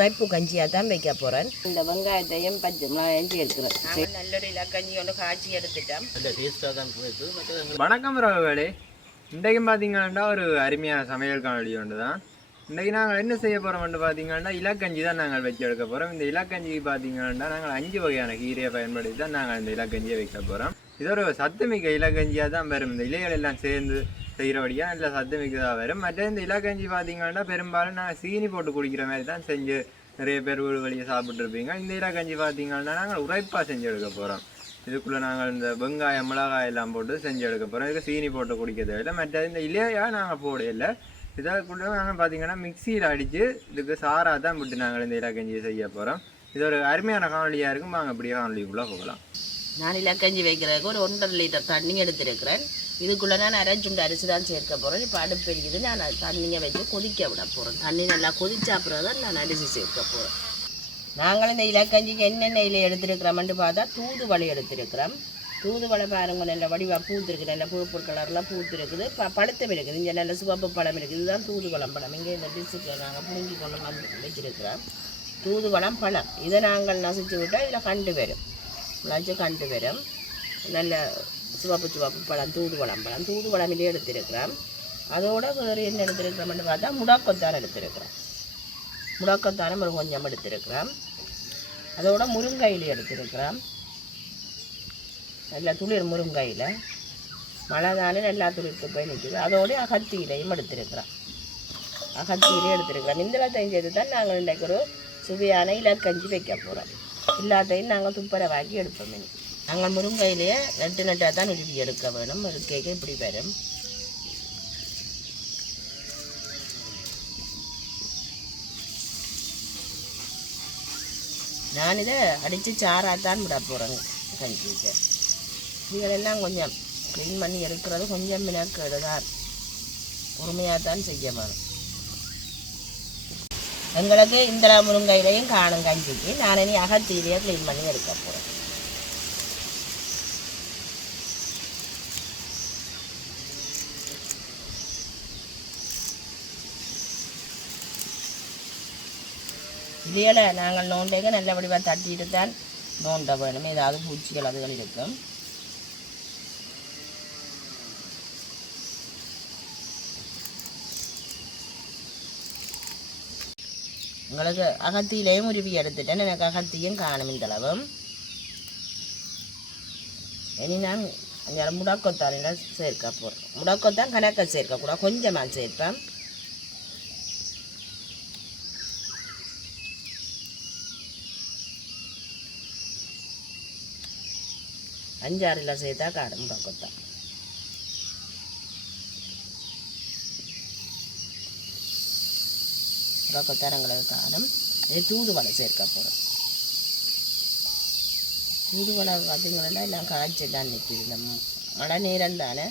Pipe கஞ்சியாக தான் வைக்க போகிறேன். இந்த வெங்காயத்தையும் பச்சை மிளகாயும் சேர்க்கிறேன். நல்லொரு இலக்கஞ்சி ஒன்று காய்ச்சி எடுத்துட்டேன். வணக்கம் ரவகளே, இன்றைக்கும் பார்த்தீங்கன்னா ஒரு அருமையான சமையல் காணொலி ஒன்று தான். இன்றைக்கு நாங்கள் என்ன செய்ய போகிறோம்னு பார்த்தீங்கன்னா இலக்கஞ்சி தான் நாங்கள் வச்சு எடுக்க போகிறோம். இந்த இலக்கஞ்சிக்கு பார்த்தீங்கன்னா நாங்கள் 5 வகையான கீரையை பயன்படுத்தி தான் நாங்கள் இந்த இலக்கஞ்சியை வைக்க போகிறோம். இது ஒரு சத்துமிக்க இலக்கஞ்சியாக தான் வரும். இந்த இலைகள் எல்லாம் சேர்ந்து செய்கிறபடியாக நல்ல சத்துமிக்கதாக வரும். மற்ற இந்த இலக்கஞ்சி பார்த்தீங்கன்னா பெரும்பாலும் நாங்கள் சீனி போட்டு குடிக்கிற மாதிரி தான் செஞ்சு நிறைய பேர் வீடு வழியை சாப்பிட்ருப்பீங்க. இந்த இலக்கஞ்சி பார்த்தீங்கன்னா நாங்கள் உரைப்பாக செஞ்சு எடுக்க போகிறோம். இதுக்குள்ளே நாங்கள் இந்த வெங்காயம் மிளகாய் எல்லாம் போட்டு செஞ்சு எடுக்க போகிறோம். இதுக்கு சீனி போட்டு குடிக்கிறது இல்லை. மற்றது இந்த இலையாக நாங்கள் போடையில்லை. இதற்குள்ள நாங்கள் பார்த்தீங்கன்னா மிக்சியில் அடித்து இதுக்கு சாராக தான் விட்டு நாங்கள் இந்த இலக்கஞ்சியை செய்ய போகிறோம். இது ஒரு அருமையான காணொலியாக இருக்கும். வாங்க அப்படியே காணொலிக்குள்ளே போகலாம். நான் இலக்கஞ்சி வைக்கிறதுக்கு ஒரு 1.5 லிட்டர் தண்ணி எடுத்துருக்கிறேன். இதுக்குள்ளே நான் அரைச்சுண்டு அரிசி தான் சேர்க்க போகிறேன். இப்போ அடுப்பு பெருகிது, நான் தண்ணியை வச்சு கொதிக்க விட போகிறேன். தண்ணி நல்லா கொதிச்சா அப்புறம் தான் நான் அரிசி சேர்க்க போகிறேன். நாங்கள் இந்த இலக்கஞ்சிக்கு என்னென்ன இலை எடுத்துருக்கிறோம்னு பார்த்தா தூதுவளை எடுத்துருக்கிறோம். தூதுவளை பாருங்க, நல்ல வடிவாக பூத்துருக்குது, நல்ல பூப்பு கலரில் பூத்துருக்குது. பழுத்தம் இருக்குது, இங்கே நல்ல சிவப்பு பழம் இருக்குது. இதுதான் தூதுவளம் பழம். இங்கே இந்த டிஸ்ட்ரிக்டில் நாங்கள் புரிஞ்சு கொண்டு வந்து வச்சுருக்கிறோம். தூதுவளம் பழம் இதை நாங்கள் நசிச்சு விட்டால் இதில் கண்டு வரும், நச்சு கண்டு வரும். நல்ல சிவப்பு பழம் தூதுவளம் பழம். தூதுவளமிலே எடுத்துருக்கிறோம். அதோட வேறு என்ன எடுத்துருக்கிறோம்னு பார்த்தா முடக்கத்தான் எடுத்துருக்கிறோம். முடக்கத்தானம் ஒரு கொஞ்சம் எடுத்துருக்கிறோம். அதோட முருங்கையில் எடுத்துருக்கிறோம். நல்லா துளிர் முருங்கையில் மழை தானே நல்லா துளிர்த்து போய் நிற்குது. அதோட அகத்தியிலையும் எடுத்துருக்கிறோம். அகத்தியிலையும் எடுத்துருக்கிறோம். இந்தளத்தையும் செய்து தான் நாங்கள் இன்றைக்கு ஒரு சுவையான இலக்கஞ்சி வைக்க போகிறோம். எல்லாத்தையும் நாங்கள் துப்புரவாக்கி எடுப்போம். நாங்கள் முருங்கையிலேயே நட்டாக தான் உருவி எடுக்க வேணும். ஒரு கேக்கு இப்படி வரும். நான் இதை அடித்து சாராத்தான் விட போகிறேங்க கஞ்சிக்கு. இதுகளெல்லாம் கொஞ்சம் க்ளீன் பண்ணி எடுக்கிறது கொஞ்சம் மினக்கேடு தான், பொறுமையாக தான் செய்ய வேணும். எங்களுக்கு இந்த முருங்கையிலையும் காணும் கஞ்சிக்கு. நான் இனி அகத்திலேயே க்ளீன் பண்ணி எடுக்க போகிறேன். இலையில நாங்கள் நோண்டேங்க நல்ல வடிவாக தட்டிட்டு தான் நோண்ட வேணும். ஏதாவது பூச்சிகள் அதுகள் இருக்கும். உங்களுக்கு அகத்தியிலையும் உருவி எடுத்துட்டேன். எனக்கு அகத்தியும் காணும் இந்த அளவும். இனி நான் அங்கே முடக்கத்தானில் சேர்க்க போகிறேன். முடக்கத்தான் கணக்க சேர்க்கக்கூடாது, கொஞ்சமாக சேர்ப்பேன். அஞ்சாறில் சேர்த்தா காடும் முடக்கத்தான். முடக்கத்தான் எங்களுக்கு காணும். இது தூதுவளை சேர்க்க போகிறோம். தூதுவளை பார்த்தீங்கன்னா எல்லாம் காய்ச்சி தான் நிற்கிது. இந்த மழை நேரம் தானே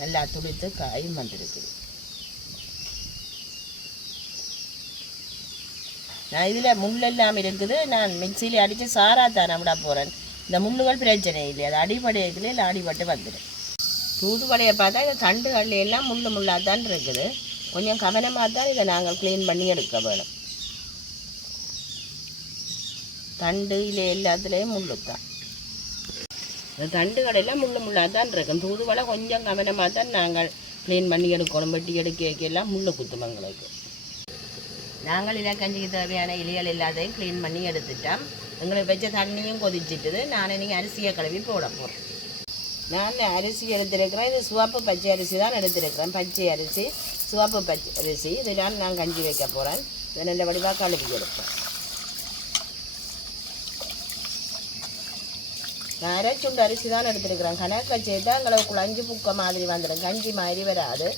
நல்லா துளித்து காயும் வந்துருக்குது. நான் இதில் முள்ளெல்லாம் இருக்குது. நான் மிக்சியில் அடித்து சாராத்தானே விட போகிறேன். இந்த முள்ளுகள் பிரச்சனை இல்லை, அது அடிப்படையிலே இல்லை அடிபட்டு வந்துடும். தூதுவளையை பார்த்தா இந்த தண்டுகளில் எல்லாம் முள்ளாக தான் இருக்குது. கொஞ்சம் கவனமாக தான் இதை நாங்கள் க்ளீன் பண்ணி எடுக்க வேணும். தண்டு இல்லை எல்லாத்துலேயும் முள்ளுத்தான். இந்த தண்டுகளெல்லாம் முள்ளாக தான் இருக்கும். தூதுவளை கொஞ்சம் கவனமாக தான் நாங்கள் க்ளீன் பண்ணி எடுக்கணும். வெட்டி எடுக்கலாம் முள்ளு குத்தும் எங்களுக்கு. நாங்கள் இலக்கஞ்சிக்கு தேவையான இலைகள் எல்லாத்தையும் க்ளீன் பண்ணி எடுத்துட்டோம். எங்களுக்கு வச்ச தண்ணியும் கொதிச்சிட்டுது. நான் நீங்கள் அரிசியை கழுவி போட போகிறேன். நான் அரிசி எடுத்துருக்கிறேன். இது சிவப்பு பச்சை அரிசி தான் எடுத்துருக்கிறேன். பச்சை அரிசி, சிவப்பு பச்சை அரிசி. இதெல்லாம் நான் கஞ்சி வைக்க போகிறேன். இதை நல்ல வடிவாக கழுவி எடுப்பேன். நான் அரைச்சுண்டு அரிசி தான் எடுத்துருக்கிறேன். கணக்கை சேர்த்தா எங்களுக்கு குழஞ்சி புக்க மாதிரி வந்துடும், கஞ்சி மாதிரி வராது.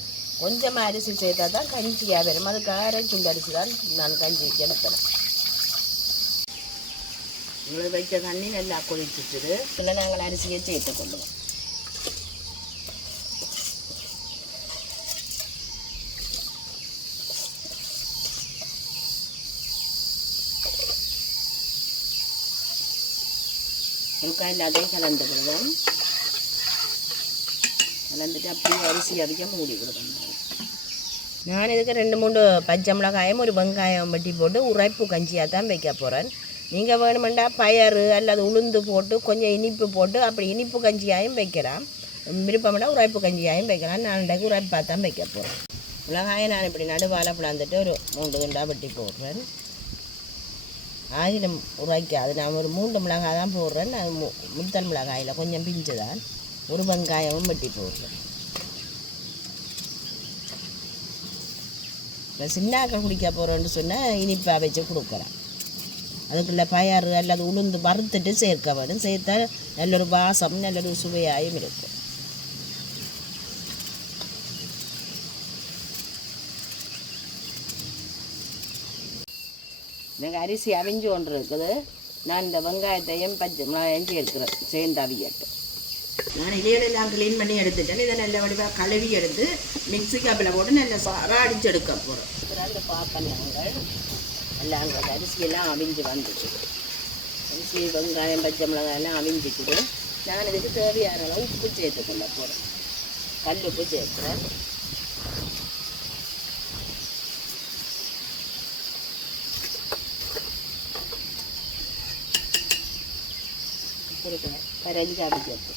கொஞ்சமாக அரிசி சேர்த்தா தான் கஞ்சியாக வரும். அதுக்கு அரைச்சுண்டு அரிசி தான் நான் கஞ்சிக்கு எடுக்கிறேன். இவ்வளோ வைக்க தண்ணி நல்லா கொதிச்சுட்டுது. இல்லை நாங்கள் அரிசியை சேர்த்து கொள்ளுவோம். ஒருக்கா எல்லாத்தையும் கலந்து விடுவோம். கலந்துட்டு அப்படியே அரிசி அதிகம் மூடி விடுவோம். நான் இதுக்கு 2-3 பச்சை மிளகாயும் ஒரு வெங்காயம் வெட்டி போட்டு உரைப்பு கஞ்சியாக தான் வைக்க போகிறேன். நீங்கள் வேணுமெண்டா பயறு அல்லது உளுந்து போட்டு கொஞ்சம் இனிப்பு போட்டு அப்படி இனிப்பு கஞ்சியாயும் வைக்கலாம். விருப்பம்னா உரைப்பு கஞ்சியாயும் வைக்கலாம். நான் இன்றைக்கு உரைப்பாக தான் வைக்க போகிறேன். மிளகாயை நான் இப்படி நடுவால் பிளாந்துட்டு ஒரு 3 துண்டாக வெட்டி போடுறேன். ஆயிரம் உரைக்காது, நான் ஒரு 3 மிளகாய் தான் போடுறேன். நான் முத்தல் மிளகாயில் கொஞ்சம் பிஞ்சு தான் ஒரு வெங்காயமும் வெட்டி போடுறேன். இப்போ சின்னாக்கள் குடிக்க போகிறோன்னு சொன்னால் இனிப்பாக வச்சு கொடுக்கலாம். அதுக்குள்ளே பயறு அல்லது உளுந்து வறுத்துட்டு சேர்க்க வேணும். சேர்த்தா நல்லொரு வாசம் நல்லொரு சுவையாயும் இருக்கும். எனக்கு அரிசி அவிஞ்சு ஒன்று இருக்குது. நான் இந்த வெங்காயத்தையும் பச்சை மிளகாயும் சேர்க்கிறேன். சேர்ந்து அவியட்டும். நான் இலையெல்லாம் க்ளீன் பண்ணி எடுத்துட்டேன். இதை நல்ல வடிவாக கழுவி எடுத்து மிக்ஸி கப்பில் போட்டு நல்ல சாராக அடித்து எடுக்க போகிறோம். அந்த பார்ப்போம் நாங்கள் எல்லாம் அங்கே அரிசியெல்லாம் அவிஞ்சு வந்துச்சு. அரிசி வெங்காயம் பச்சை மிளகாயெல்லாம் அவிஞ்சிக்குது. நான் இதுக்கு தேவையான அளவு உப்பு சேர்த்துக்கொள்ள போகிறேன். கல் உப்பு சேர்க்குறேன். கரைஞ்சாடி சேர்த்து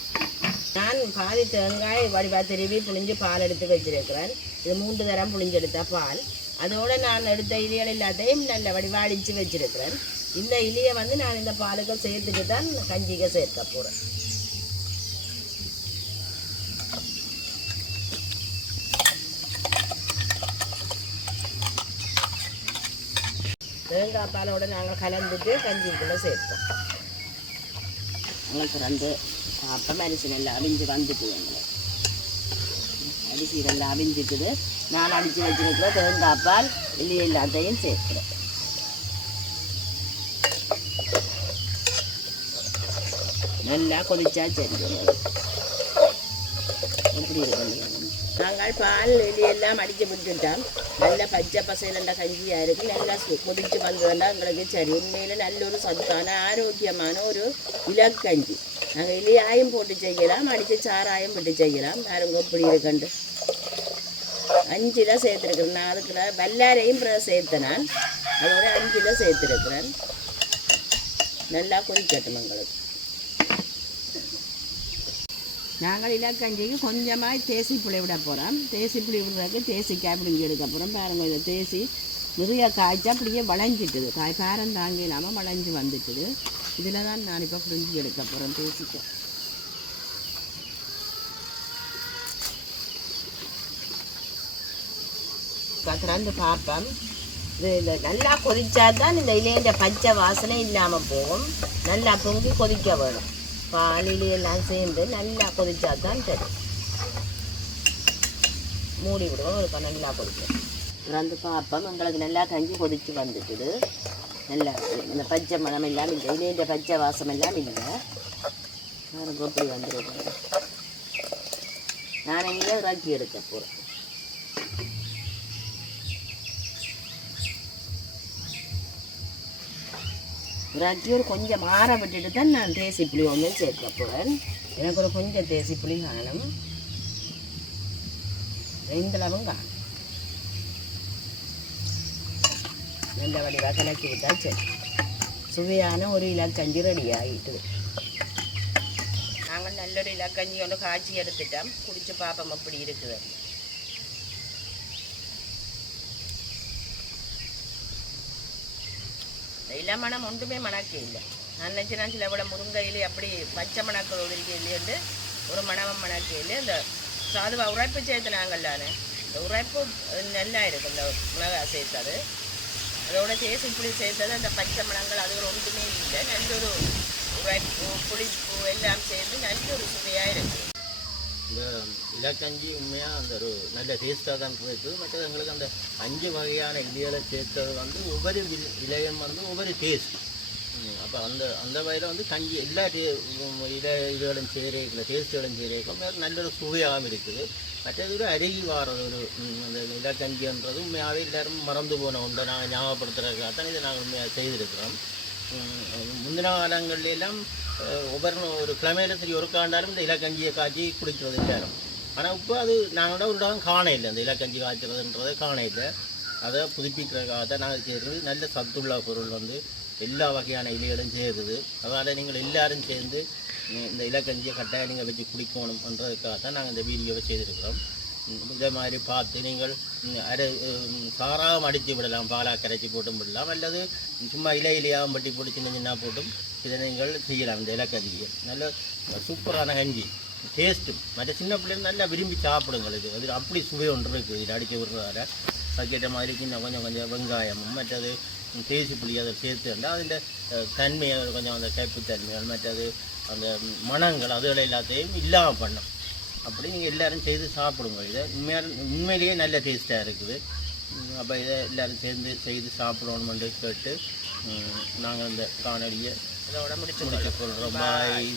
நான் பாதி தேங்காய் வடிவா திருவி புளிஞ்சு பால் எடுத்து வச்சிருக்கிறேன். இது 3 தரம் புளிஞ்செடுத்த பால். அதோடு நான் எடுத்த இலிகள் எல்லாத்தையும் நல்ல வடிவா அடித்து வச்சிருக்கிறேன். இந்த இலியை நான் இந்த பாலுக்கு சேர்த்துட்டு தான் கஞ்சிக்கு சேர்க்க போகிறேன். தேங்காய் பாலோடு நாங்கள் கலந்துட்டு கஞ்சிக்குள்ளே சேர்ப்போம். உங்களுக்கு 2 அப்பம் அரிசி நல்லா அவிஞ்சு வந்துட்டு எங்களுக்கு அரிசி நல்லா அவிஞ்சிக்குது. நான் அடித்து வச்சுருக்கிற தேங்காய் பால் வெளியே எல்லாத்தையும் சேர்க்கிறேன். நல்லா கொதிச்சா செஞ்சோம். எப்படி இருக்கணும் நாங்கள் பால் வெளியெல்லாம் அடித்து விட்டுட்டோம். நல்ல பச்சை பசையிலண்ட கஞ்சியாக இருக்குது. நல்லா கொதிச்சு வந்ததுன்னா எங்களுக்கு சரி. உண்மையில் நல்ல ஒரு சத்தான ஆரோக்கியமான ஒரு இலக்கஞ்சி. நாங்கள் இலையாயும் போட்டு செய்யலாம், அடித்து சாராயம் போட்டு செய்யலாம். பாருங்க இப்படி இருக்குண்டு 5 சேர்த்துருக்குறேன். நான் அதுக்குள்ள வல்லாரையும் சேர்த்தேன். நான் அதோட 5 சேர்த்துருக்குறேன். நல்லா கொதிக்கட்டும் எங்களுக்கு. நாங்கள் இலக்கஞ்சிக்கு கொஞ்சமாக தேசி புளி விட போகிறோம். தேசி புளி விடுறதுக்கு தேசிக்காய் பிடிங்கி எடுக்க போகிறோம். பாருங்கள் இதை தேசி நிறைய காய்ச்சா அப்படியே வளைஞ்சிட்டுது. பாரம் தாங்கி இல்லாமல் வளைஞ்சி வந்துட்டுது. இதில் தான் நான் இப்போ பிடிஞ்சி எடுக்க போகிறேன் தேசிக்காய். திறந்து பார்ப்போம். இது நல்லா கொதிச்சா தான் இந்த இலையில பச்சை வாசனை இல்லாமல் போகும். நல்லா பொங்கி கொதிக்க வேணும். பாலிலையெல்லாம் சேர்ந்து நல்லா கொதிச்சா தான் சரி. மூடி விடுவோம். ஒரு நல்லா கொதிக்கும். திறந்து பார்ப்போம். எங்களுக்கு நல்லா கஞ்சி கொதிச்சு வந்துட்டுது. நல்லா இந்த பச்சை மணம் எல்லாம் இல்லை, இலையில பச்சை வாசம் எல்லாம் இல்லை. எனக்கு எப்படி வந்துருக்கு. நான் இங்கே இறக்கி எடுக்க போகிறேன். இறக்கி ஒரு கொஞ்சம் மாற விட்டுட்டு தான் நான் தேசி புளி ஒன்று சேர்க்க போகிறேன். எனக்கு ஒரு கொஞ்சம் தேசி புளி காணும். 2 அளவும் காணும். நல்ல வடிவாக கலக்கி விட்டால் சரி. சுவையான ஒரு இலக்கஞ்சி ரெடி ஆகிட்டுது. நாங்கள் நல்லொரு இலக்கஞ்சி ஒன்று காய்ச்சி எடுத்துட்டோம். குடிச்சு பார்ப்போம் எப்படி இருக்குது. இளமணம் ஒன்றுமே மணக்க இல்லை. நான் நினச்சினா சில விட முருங்கையிலே அப்படி பச்சை மணக்கள் ஒதுக்கி இல்லையண்டு ஒரு மணவம் மணக்க இல்லை. இந்த சாதுவா உரைப்பு சேர்த்துனாங்கல்லானே இந்த உரைப்பு நல்லா இருக்கும். இந்த மிளகாய் சேர்த்தது அதோட தேசி புளி சேர்த்தது அந்த பச்சை மணங்கள் அது ஒன்றுமே இல்லை. நல்லொரு உரைப்பு புளிப்பு எல்லாம் சேர்த்து நல்ல ஒரு சுவையாக இருக்குது. இந்த இலக்கஞ்சி உண்மையாக அந்த ஒரு நல்ல டேஸ்ட்டாக தான் இருக்குது. மற்றது எங்களுக்கு அந்த 5 வகையான இலைகளை சேர்த்தது ஒவ்வொரு இலையும் ஒவ்வொரு டேஸ்ட். அப்போ அந்த வகையில் கஞ்சி எல்லா இதுகளும் சேரேக்கில் டேஸ்ட்டுகளும் சேரேக்கும் நல்லொரு சுவையாகவும் இருக்குது. மற்றது ஒரு அருகி வாரது ஒரு அந்த இலக்கஞ்சின்றது உண்மையாகவே எல்லோரும் மறந்து போன ஒன்றை நாங்கள் ஞாபகப்படுத்துறதுக்காக தான் இதை நாங்கள் உண்மையாக செய்திருக்கிறோம். முந்தின காலங்கள்லாம் ஒவ்வொரு ஒரு கிழமையில சரி ஒரு காண்டாலும் இந்த இலக்கஞ்சியை காய்ச்சி குடிக்கிறது எல்லாரும். ஆனால் இப்போ அது நாங்களோட ஒரு இடம் காண இல்லை, அந்த இலக்கஞ்சி காய்ச்சறதுன்றதை காண இல்லை. அதை புதுப்பிக்கிறதுக்காக தான் நாங்கள் செய்கிறது. நல்ல சத்துள்ள பொருள் வந்து எல்லா வகையான இலைகளும் செய்கிறது. அதனால் நீங்கள் எல்லாரும் சேர்ந்து இந்த இலக்கஞ்சியை கட்டாயம் நீங்கள் வச்சு குடிக்கணும்ன்றதுக்காக தான் நாங்கள் இந்த வீடியோவை செய்திருக்கிறோம். இதே மாதிரி பார்த்து நீங்கள் சாராகம் அடித்து விடலாம், பாலாக கரைச்சி போட்டும் விடலாம், அல்லது சும்மா இலையாகவும் பட்டி போட்டு சின்ன சின்ன போட்டும் இதை நீங்கள் செய்யலாம். இந்த இலக்கஞ்சியை நல்ல சூப்பரான கஞ்சி, டேஸ்ட்டும் மற்ற சின்ன பிள்ளைங்க நல்லா விரும்பி சாப்பிடுங்கள். அது அப்படி சுவை ஒன்று இருக்குது இதில் அடித்து விடுறதால. அதுக்கேற்ற மாதிரி சின்ன கொஞ்சம் வெங்காயமும் மற்றது தேசி புளி அதை சேர்த்துண்டா அதில் தன்மையை கொஞ்சம் அந்த கைப்புத்தன்மைகள் மற்றது அந்த மணங்கள் அதுகளை எல்லாத்தையும் இல்லாமல் பண்ணும். அப்படி நீங்கள் எல்லோரும் செய்து சாப்பிடுங்க. இதை உண்மையிலேயே நல்ல டேஸ்ட்டாக இருக்குது. அப்போ இதை எல்லோரும் சேர்ந்து செய்து சாப்பிடணுமென்று கேட்டு நாங்கள் இந்த காணொலியை இதோட முடிச்சு முடிச்சுக்கொள்கிறோம். பாய்.